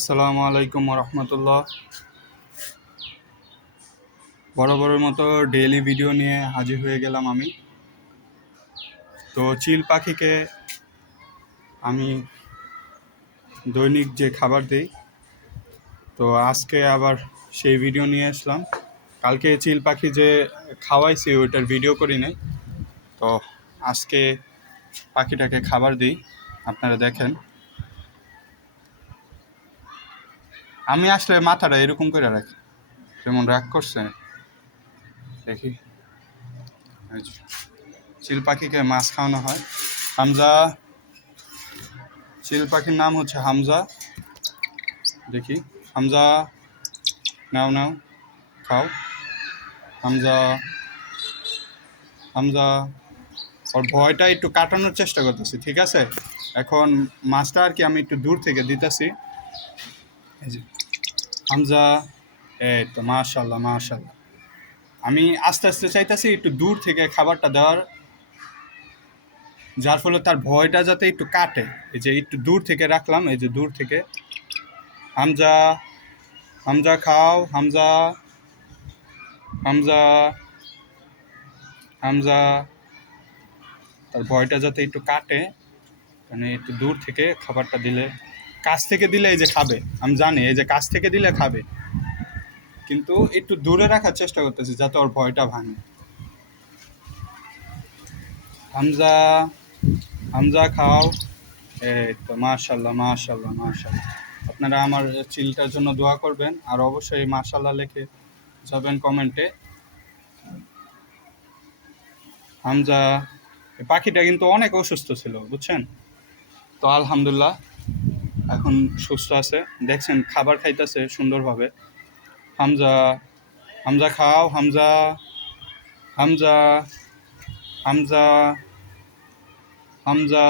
আসসালামু আলাইকুম রহমতুল্লাহ। বরাবরের মতো ডেইলি ভিডিও নিয়ে হাজির হয়ে গেলাম আমি। তো চিল পাখিকে আমি দৈনিক যে খাবার দিই, তো আজকে আবার সেই ভিডিও নিয়ে আসলাম। কালকে চিল পাখি যে খাওয়াইছি ওইটার ভিডিও করি নাই, তো আজকে পাখিটাকে খাবার দিই, আপনারা দেখেন। আমি আসলে মাথাটা এরকম করে রাখি, যেমন রাগ করছে দেখি। এই যে, চিল পাখিকে মাছ খাওয়ানো হয়। হামজা, চিল পাখির নাম হচ্ছে হামজা। দেখি, হামজা নাও নাও খাও। হামজা, হামজা। ওর ভয়টা একটু কাটানোর চেষ্টা করতেছি, ঠিক আছে? এখন মাছটা আর কি আমি একটু দূর থেকে দিতেছি। এই যে হামজা, এই তো মাশাল্লাহ মাশাল্লাহ। আমি আস্তে আস্তে চাইতেছি একটু দূর থেকে খাবারটা দেওয়ার, যার ফলে তার ভয়টা যাতে একটু কাটে। এই যে একটু দূর থেকে রাখলাম, এই যে দূর থেকে। হামজা, হামজা খাও। হামজা, হামজা, হামজা। তার ভয়টা যাতে একটু কাটে, মানে একটু দূর থেকে খাবারটা দিলে। কাছ থেকে দিলে এই যে খাবে, আমি জানি এই যে কাছ থেকে দিলে খাবে, কিন্তু একটু দূরে রাখার চেষ্টা করতেছি যাতে ওর ভয়টা ভাঙে। হামজা, হামজা খাও। এই তো মাশাল্লাহ মাশাল্লাহ মাশাল্লাহ। আপনারা আমার চিলটার জন্য দোয়া করবেন, আর অবশ্যই মাশাল্লাহ লিখে যাবেন কমেন্টে। হামজা, এই পাখিটা কিন্তু অনেক অসুস্থ ছিল, বুঝছেন? তো আলহামদুলিল্লাহ এখন সুস্থ আছে। দেখছেন খাবার খাইতেছে সুন্দরভাবে। হামজা, হামজা খাও। হামজা, হামজা, হামজা, হামজা,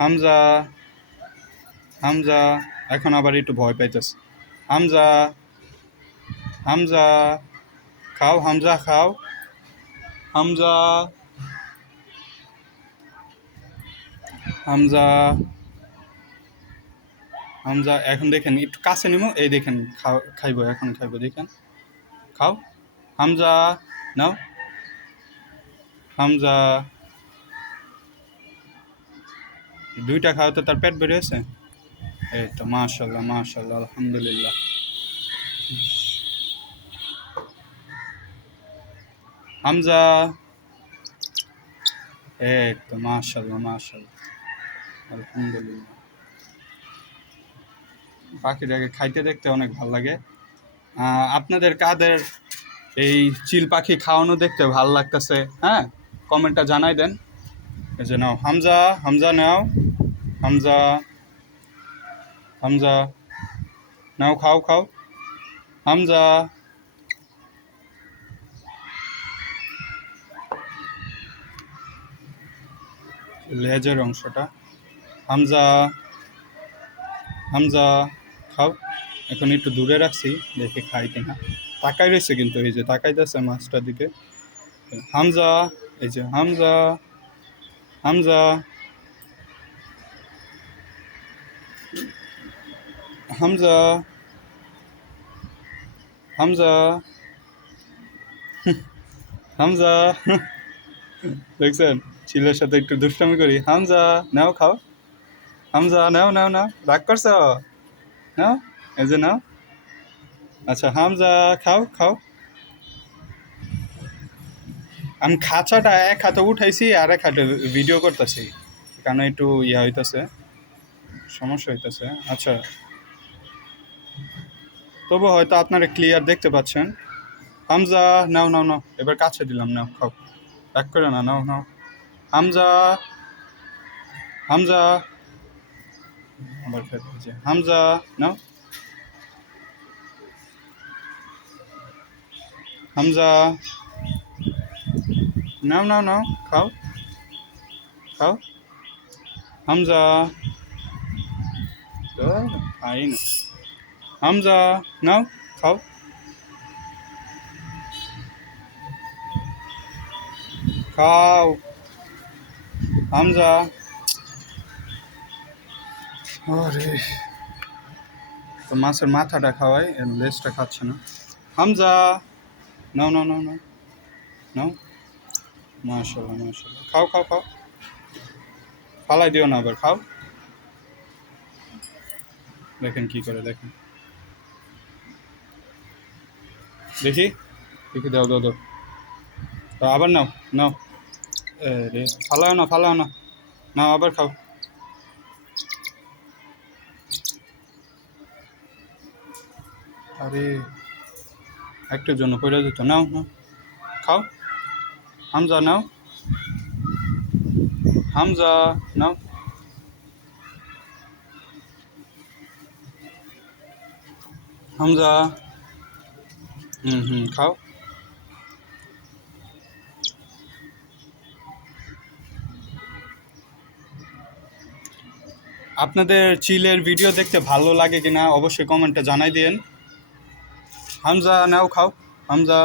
হামজা, হামজা। এখন আবার একটু ভয় পাইতেছে। হামজা, হামজা খাও। হামজা খাও। হামজা, হামজা, হামজা। এখন দেখেন একটু কাছে নিমো, এই দেখেন খাইবো, এখন খাইবো, দেখেন। খাও। হামজা নাও। হামজা, দুইটা খাওয়াতে তার পেট বেরিয়েছে। এই তো মাশাল্লাহ মাশাল্লাহ আলহামদুলিল্লাহ। হামজা, এই তো মাশাল্লাহ মাশাল্লাহ আলহামদুলিল্লাহ। পাখিটাকে খাইতে দেখতে অনেক ভালো লাগে। আপনাদের কাদের এই চিল পাখি খাওয়ানো দেখতে ভালো লাগতেছে, হ্যাঁ, কমেন্টটা জানাই দেন। এই যে নাও হামজা, হামজা নাও। হামজা, হামজা নাও, খাও খাও। হামজা, লেজের অংশটা। হামজা, হামজা খাও। এখন একটু দূরে রাখছি, দেখে খাই কিনা। তাকাই রয়েছে কিন্তু, এই যে তাকাইতেছে মাছটার দিকে। হামজা, এই যে হামজা, হামজা, হামজা, হামজা, হামজা। দেখছেন, চিলের সাথে একটু দুষ্টামি করি। হামজা নাও খাও। হামজা নাও নাও নাও, রাগ করছো? নাও, এই যে নাও। আচ্ছা হামজা খাও খাও। আমি খাঁচাটা এক হাতে উঠাইছি আর এক হাতে ভিডিও করতেছি, কারণ একটু ইয়া হইতেছে, সমস্যা হইতেছে। আচ্ছা, তবু হয়তো আপনারা ক্লিয়ার দেখতে পাচ্ছেন। হামজা নাও নাও নাও, এবার কাছে দিলাম, নাও খাও। এক করে না, নাও নাও। হামজা, হামজা। আবার খেতে, হামজা নাও। হামজা নাও নাও নাও, খাও খাও। হামজা, খাই না। হামজা নাও, খাও খাও। হামজা, আরে তো মাছের মাথাটা খাওয়াই, এর লেজটা খাচ্ছে না। হামজা, নাও নাও নাও নাও নাও। মাশাল্লাহ মাশাল্লাহ, খাও খাও খাও, ফালাই দিও না আবার, খাও। দেখেন কি করে, দেখেন, দেখি দেখি, দাও দাও দাও, আবার নাও নাও। রে ফালাও না, ফালাও না, নাও আবার খাও। আরে একটার জন্য পড়ে যেত, নাও নাও খাও। হামজা নাও, হামজা নাও। হামজা, খাও। আপনাদের চিলের ভিডিও দেখতে ভালো লাগে কিনা অবশ্যই কমেন্টে জানাই দিন। হামজা নাও, খাও। হামজা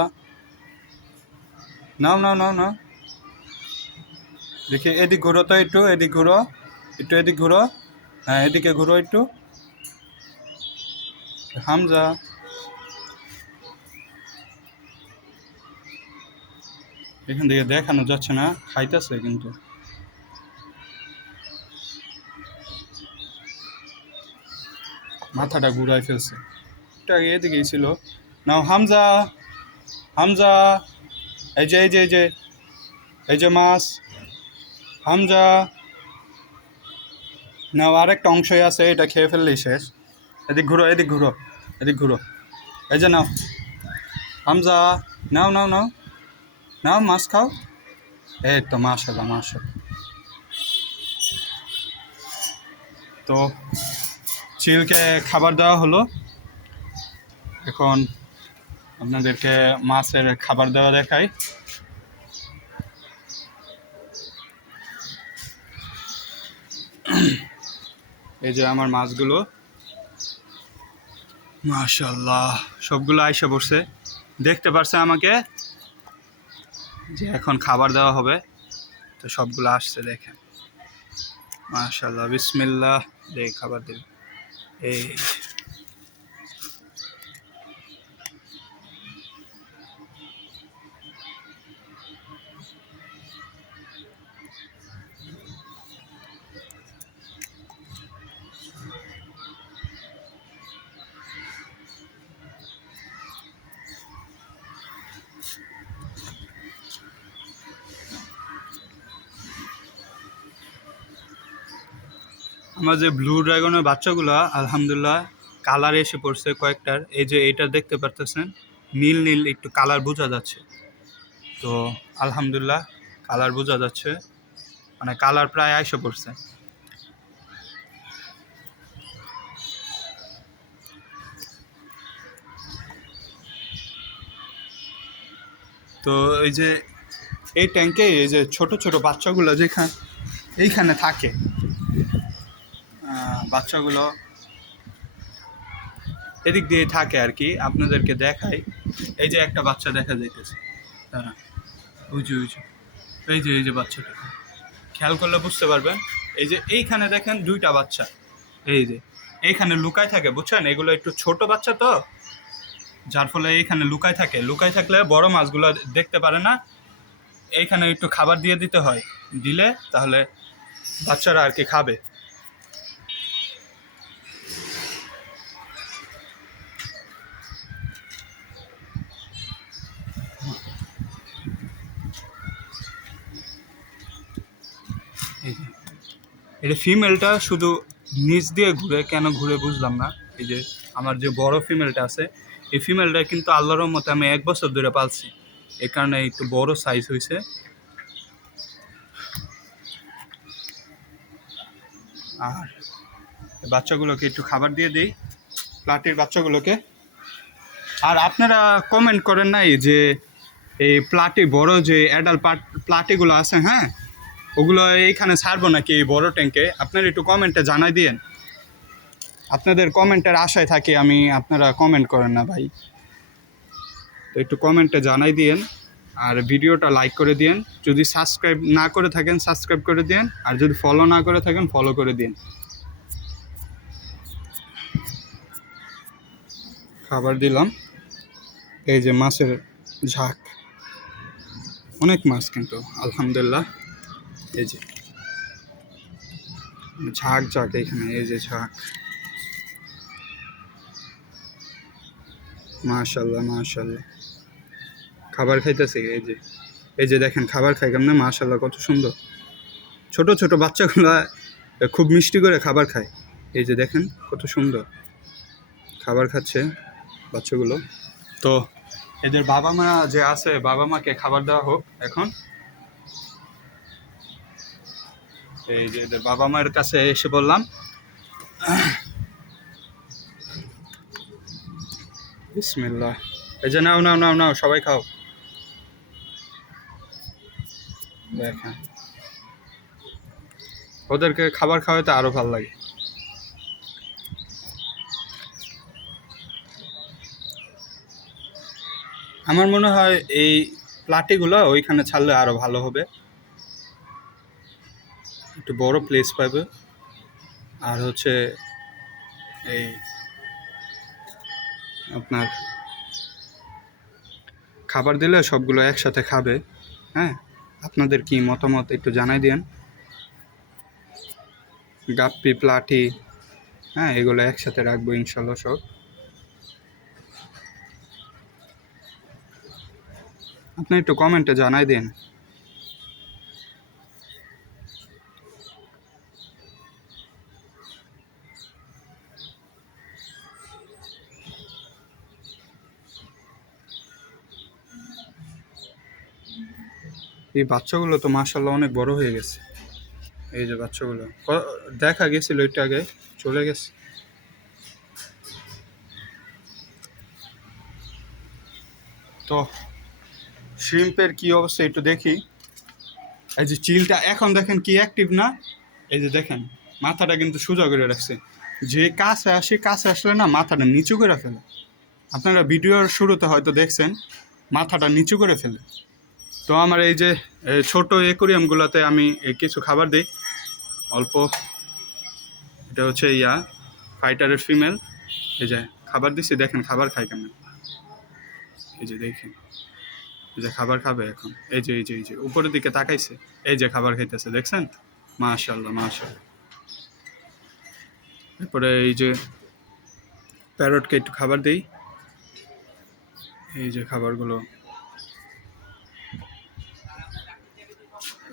নাও নাও নাও নাও। দেখি এদিক ঘুরো তো, একটু এদিক ঘুরো, একটু এদিক ঘুরো, হ্যাঁ এদিকে ঘুরো একটু। হামজা, এখান থেকে দেখানো যাচ্ছে না, খাইতেছে কিন্তু। মাথাটা ঘুরাই ফেলছে, এটা এদিকেই ছিল। নাও হামজা, হামজা, এই যে এই যে এই যে এই যে মাছ। হামজা নাও, আরেকটা অংশই আছে, এটা খেয়ে ফেললেই শেষ। এদিক ঘুরো, এদিক ঘুরো, এদিক ঘুরো, এই যে নাও। হামজা নাও নাও নাও নাও, মাছ খাও। এই তো মাশাল্লাহ মাশাল্লাহ। তো চিলকে খাবার দেওয়া হলো, এখন আপনাদেরকে মাছের খাবার দেওয়া দেখাই। এই যে আমার মাছগুলো, মাশাল্লাহ সবগুলো আইসা পড়ছে, দেখতে পারছে আমাকে যে এখন খাবার দেওয়া হবে, তো সবগুলো আসছে দেখেন। মাশাল্লাহ, বিসমিল্লাহ, দে খাবার দিল। এই আমার যে ব্লু ড্রাগনের বাচ্চাগুলো আলহামদুলিল্লাহ কালার এসে পড়ছে কয়েকটার। এই যে এইটা দেখতে পারতেছেন, নীল নীল একটু কালার বোঝা যাচ্ছে। তো আলহামদুলিল্লাহ কালার বোঝা যাচ্ছে, মানে কালার প্রায় এসে পড়ছে। তো এই যে এই ট্যাঙ্কে এই যে ছোট ছোট বাচ্চাগুলো যেখানে এইখানে থাকে, বাচ্চাগুলো এদিক দিয়ে থাকে আর কি, আপনাদেরকে দেখাই। এই যে একটা বাচ্চা দেখা যাইতেছে, তারা ওই যে ওই যে এই যে বাচ্চাটা খেয়াল করলে বুঝতে পারবেন। এই যে এইখানে দেখেন দুইটা বাচ্চা, এই যে এইখানে লুকায় থাকে, বুঝছেন? এগুলো একটু ছোট বাচ্চা তো, যার ফলে এইখানে লুকায় থাকে। লুকায় থাকলে বড় মাছগুলো দেখতে পারে না। এইখানে একটু খাবার দিয়ে দিতে হয়, দিলে তাহলে বাচ্চারা আর কি খাবে। এই যে এটা ফিমেলটা শুধু নিচ দিয়ে ঘুরে, কেন ঘুরে বুঝলাম না। এই যে আমার যে বড় ফিমেলটা আছে, এই ফিমেলটা কিন্তু আল্লাহর মতে আমি 1 বছর ধরে পালছি, এই কারণে একটু বড় সাইজ হয়েছে। আর বাচ্চাগুলোকে একটু খাবার দিয়ে দিই, প্লাটির বাচ্চাগুলোকে। আর আপনারা কমেন্ট করেন নাই যে এই প্লাটি বড় যে অ্যাডাল্ট প্লাটিগুলো আছে, হ্যাঁ ওগুলো এইখানে ছাড়বো নাকি এই বড় ট্যাঙ্কে? আপনারা একটু কমেন্টে জানাই দিয়েন, আপনাদের কমেন্টের আশায় থাকি আমি, আপনারা কমেন্ট করেন না ভাই। তো একটু কমেন্টে জানাই দিয়েন, আর ভিডিওটা লাইক করে দিয়েন। যদি সাবস্ক্রাইব না করে থাকেন সাবস্ক্রাইব করে দিন, আর যদি ফলো না করে থাকেন ফলো করে দিন। খাবার দিলাম। এই যে মাছের ঝাঁক, অনেক মাছ কিন্তু আলহামদুলিল্লাহ। এই যে ঝাঁক ঝাঁক এখানে, এই যে ঝাঁক, মাশাল্লাহ মাশাল্লাহ। খাবার খাইতেছে, এই যে দেখেন খাবার খাই কেমন, মাশাল্লাহ কত সুন্দর। ছোট ছোট বাচ্চাগুলা খুব মিষ্টি করে খাবার খায়। এই যে দেখেন কত সুন্দর খাবার খাচ্ছে বাচ্চাগুলো। তো এদের বাবা মা যে আছে, বাবা মাকে খাবার দেওয়া হোক এখন। এই যে এদের বাবা মায়ের কাছে এসে বললাম, বিসমিল্লাহ। এই যে নাও নাও নাও নাও, সবাই খাও। দেখেন ওদেরকে খাবার খাওয়াতে আরো ভালো লাগে। আমার মনে হয় এই প্লাটিগুলো ওইখানে ছাড়লে আরো ভালো হবে, একটু বড় প্লেস পাবে। আর হচ্ছে এই আপনার খাবার দিলে সবগুলো একসাথে খাবে। হ্যাঁ, আপনাদের কি মতামত একটু জানাই দিন। গাপ্পি, প্লাটি, হ্যাঁ এগুলো একসাথে রাখবো ইনশাল্লাহ সব। আপনি একটু কমেন্টে জানাই দিন। এই বাচ্চাগুলো তো মাশাল্লাহ অনেক বড় হয়ে গেছে। এই যে বাচ্চাগুলো দেখা গেছিল একটু আগে, চলে গেছে। তো শ্রিম্পের কি অবস্থা একটু দেখি। এই যে চিলটা এখন দেখেন কি অ্যাক্টিভ না। এই যে দেখেন মাথাটা কিন্তু সোজা করে রাখছে। যে কাছে আসলে না মাথাটা নিচু করে ফেলে। আপনারা ভিডিওর শুরুতে হয়তো দেখছেন মাথাটা নিচু করে ফেলে। তো আমার এই যে ছোট অ্যাকোরিয়ামগুলোতে আমি কিছু খাবার দিই অল্প। এটা হচ্ছে ফাইটারের ফিমেল। এই যে খাবার দিচ্ছি, দেখেন খাবার খায় কেমন। এই যে দেখেন, এই যে খাবার খাবে এখন। এই যে উপরের দিকে তাকাইছে, এই যে খাবার খাইতেছে, দেখছেন? মাশাল্লাহ মাশাল্লাহ। এরপরে এই যে প্যারটকে একটু খাবার দিই। এই যে খাবারগুলো,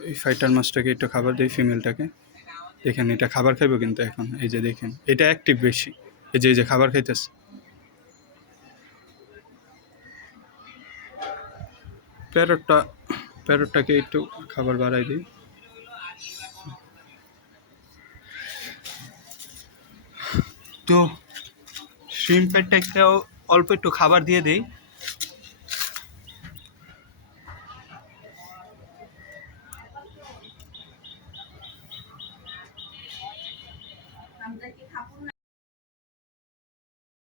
এই ফাইটার মাছটাকে একটু খাবার দিই, ফিমেলটাকে। দেখেন এটা খাবার খাইবো কিন্তু এখন। এই যে দেখেন এটা অ্যাক্টিভ বেশি। এই যে খাবার খাইতেছে। প্যারটটাকে একটু খাবার বাড়াই দিই। তো শ্রিম্পেরটাকেও অল্প একটু খাবার দিয়ে দিই।